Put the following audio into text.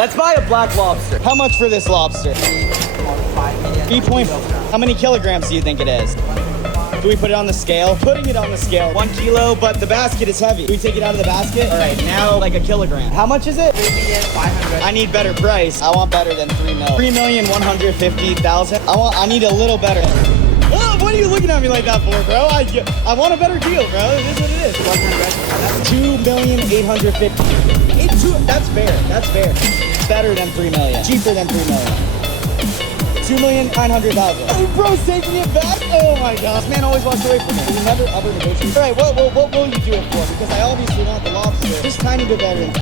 Let's buy a black lobster. How much for this lobster? 3 How many kilograms do you think it is? Do we put it on the scale? Putting it on the scale. 1 kilo, but the basket is heavy. Do we take it out of the basket? All right, now like a kilogram. How much is it? 500. I need better price. I want better than 3 mil. 3,150,000. I need a little better. Oh, what are you looking at me like that for, bro? I want a better deal, bro. It is what it is. 2,850,000. That's fair. That's fair. Better than 3 million. Cheaper than 3 million. 2,900,000. Oh, bro's taking it back? Oh my gosh. This man always walks away from me. We never ever negotiate. All right, what will you do it for? Because I obviously want the lobster. Just tiny bit better.